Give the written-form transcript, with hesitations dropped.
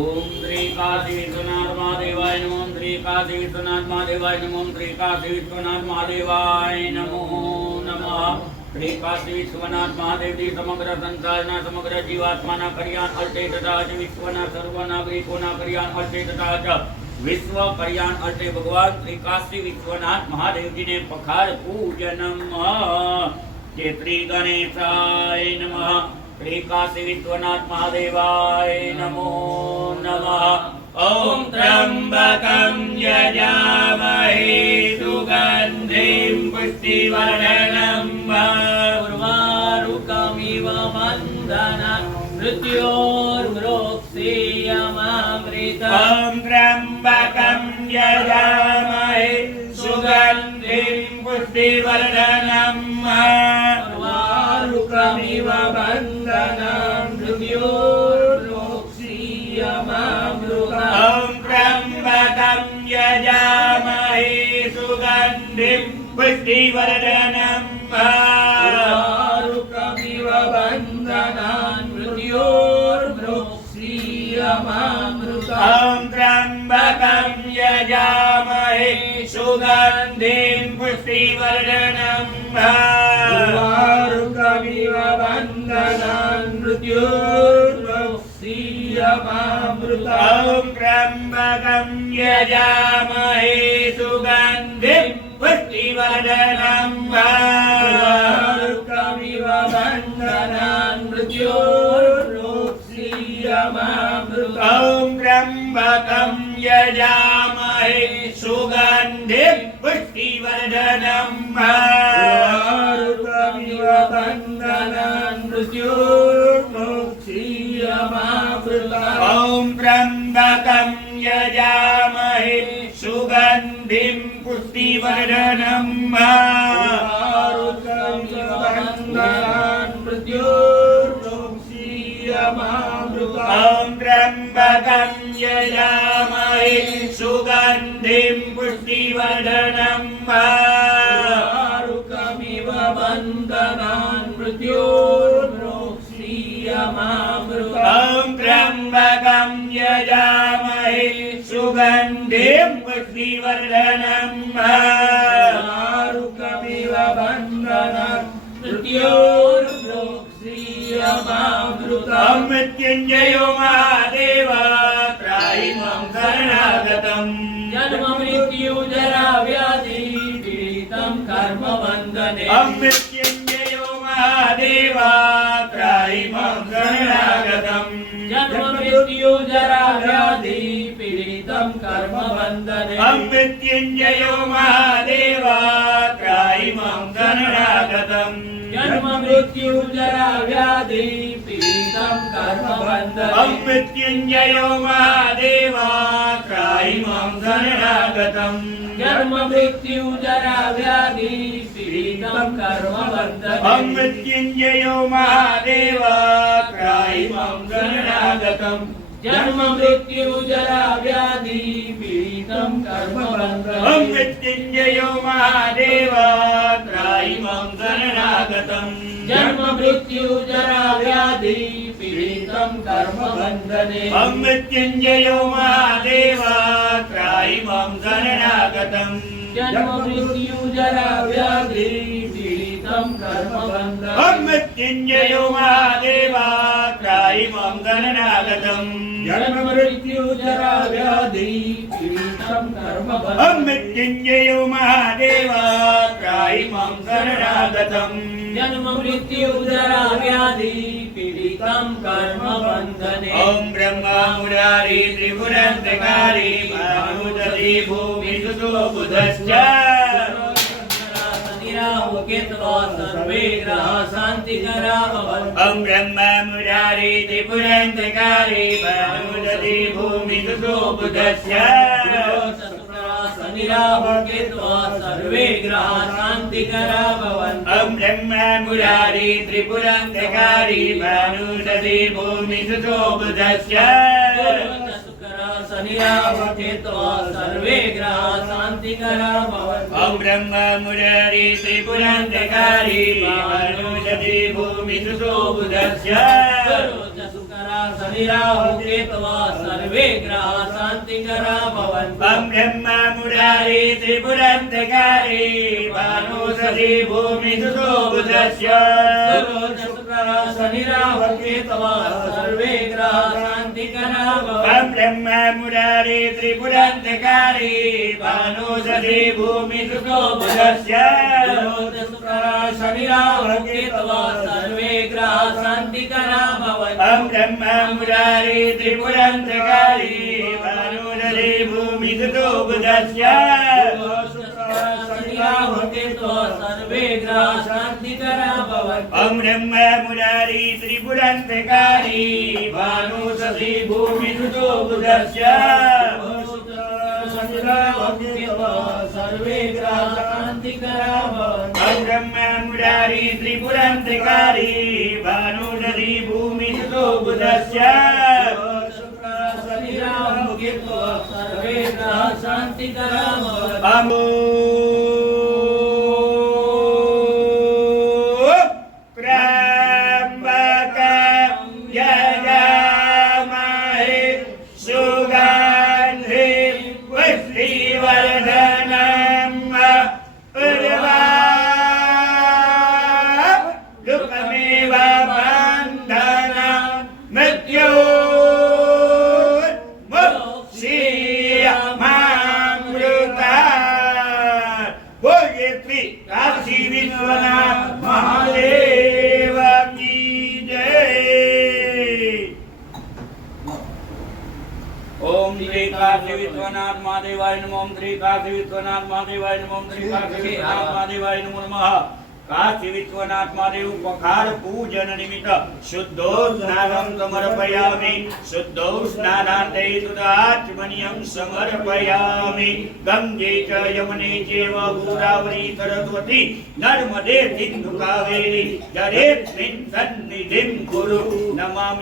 ओम श्री काशी विश्वनाथ महादेवाय नमो। ओम श्री काशी विश्वनाथ महादेवाय नमो। ओम श्री काशी विश्वनाथ महादेवाय नमो नमः। श्री काशी विश्वनाथ महादेव जी समग्र संसारना समग्र जीवात्माना कल्याण अर्थे तथा विश्वना सर्व नागरिकोना कल्याण अर्थे तथा विश्व कल्याण अर्थे भगवान श्री काशी विश्वनाथ महादेव जी ने पखार पूजनम। श्री गणेशाय नमः। श्री काशी विश्वनाथ महादेवाय नमो नमः। ओम त्र्यंबकं यजामहे सुगंधिं पुष्टिवर्धनम् उर्वारुकमिव बन्धनान् मृत्योर्मृक्षीयमामृतम्। त्र्यंबकं यजामहे सुगंधिं पुष्टिवर्धनम् उर्वारुकमिव बन्धनान् मृत्योर्मृक्षीयमामृतम्। त्र्यंबकं यजामहे सुगंधिं पुष्टिवर्धनम् उर्वारुकमिव बन्धनान् मृत्योर्मृक्षीयमामृतम्। त्र्यंबकं यजामहे सुगंधिं पुष्टिवर्धनम् उर्वारुकमिव बन्धनान् मृत्योर्मृक्षीयमामृतम्। त्र्यंबकं यजामहे सुगंधिं पुष्टिवर्धनम् उर्वारुकमिव बन्धनान् मृत्योर्मृक्षीयमामृतम्। त्र्यंबकं यजामहे सुगंधिं पुष्टिवर्धनम् उर्वारुकमिव बन्धनान् मृत्योर्मृक्षीयमामृतम्। त्र्यंबकं यजामहे सुगंधिं पुष्टिवर्धनम् उर्वारुकमिव बन्धनान् मृत्योर्मृक्षीयमामृतम्। त्र्यंबकं यजामहे सुगंधिं पुष्टिवर्धनम् उर्वारुकमिव बन्धनान् मृत्योर्मृक्षीयमामृतम्। त्र्यंबकं यजामहे सुगंधिं पुष्टिवर्धनम् उर्वारुकमिव बन्धनान् मृत्योर्मृक्षीयमामृतम्। मृत्युंजयो महादेव त्राहि मां शरणागतम्। जन्म मृत्यु जरा व्याधि पीडितं कर्म बन्धने। मृत्युंजयो महादेव त्राहि मां शरणागतम्। जन्म मृत्यु जरा व्याधि पीडितं कर्म बन्धने। मृत्युंजयो महादेव त्राहि मां शरणागतम्। जन्म मृत्यु जरा व्याधि पीडितं कर्म बन्धने। मृत्युंजयो महादेव त्राहि मां शरणागतम्। जन्म मृत्यु जरा व्याधि पीडितं कर्म बन्धने। मृत्युंजयो महादेव त्राहि मां शरणागतम्। जन्म मृत्यु जरा व्याधि पीडितं कर्म बन्धने। मृत्युंजयो महादेव त्राहि मां शरणागतम्। जन्म मृत्यु जरा व्याधि पीडितं कर्म बन्धने। मृत्युंजयो महादेव त्राहि मां शरणागतम्। जन्म मृत्यु जरा व्याधि पीडितं कर्म बन्धने। मृत्युंजयो महादेव त्राहि मां शरणागतम्। जन्म मृत्यु जरा व्याधि पीडितं कर्म बन्धने। मृत्युंजयो महादेव त्राहि मां शरणागतम्। जन्म मृत्यु जरा व्याधि पीडितं कर्म बन्धने। ओम ब्रह्मा मुरारी त्रिपुरंतकारी भानुदति भूमि सुतो बुधश्च सर्वे ग्रह शांतिकरा भवन्तु। ओम ब्रह्मा मुरारी त्रिपुरंतकारी भानुदति भूमि सुतो बुधश्च सर्वे ग्रह शांतिकरा भवन्तु। ओम ब्रह्मा मुरारी त्रिपुरंतकारी भानुदति भूमि सुतो बुधश्च सर्वे ग्रह शांतिकरा भवन्तु। ओम ब्रह्मा मुरारी त्रिपुरंतकारी भानुदति भूमि सुतो बुधश्च शनि राहु केतवः सर्वे ग्रहाः शान्तिकरा भवन्तु। ओम ब्रह्मा मुरारी त्रिपुरान्तकारी भानुसरी भूमिसुतो बुधस्य शनि राहु केतवः सर्वे ग्रहाः शान्तिकरा भवन्तु। ओम ब्रह्मा मुरारी त्रिपुरान्तकारी भानुसरी भूमिसुतो बुधस्य शनि राहु केतवः सर्वे ग्रहाः शान्तिकरा भवन्तु। ओम ब्रह्मा मुरारी त्रिपुरान्तकारी भानुसरी भूमिसुतो बुधस्य शनि राहु केतवः सर्वे ग्रहाः शान्तिकरा भवन्तु। ओम ब्रह्मा मुरारी त्रिपुरान्तकारी भानुसरी भूमिसुतो बुधस्य शनि राहु केतवः सर्वे ग्रहाः शान्तिकरा भवन्तु। ओम ब्रह्मा मुरारी त्रिपुरान्तकारी भानुसरी भूमिसुतो बुधस्य शनि राहु केतवः सर्वे ग्रहाः शान्तिकरा भवन्तु। अमो त्र्यम्बकं यजामहे सुगन्धिं पुष्टिवर्धनम् उर्वारुकमेव बन्धनं मृत्योर्मुक्षीयमामृता। बोलिए श्री काशी विश्वनाथ महादेव की जय। ओम श्री काशी विश्वनाथ महादेवाय नमः। ओम श्री काशी विश्वनाथ महादेवाय नमः। ओम श्री काशी विश्वनाथ महादेवाय नमो नमः। काशी विश्वनाथ महादेव पखार पूजन निमित्त शुद्धो स्नानं समर्पयामि। शुद्धो स्नानान्ते सुदाचमनीयं समर्पयामि। गंगे च यमुने चैव गोदावरी सरस्वती नर्मदे सिन्धु कावेरी जलेऽस्मिन् सन्निधिं कुरु। नमामि।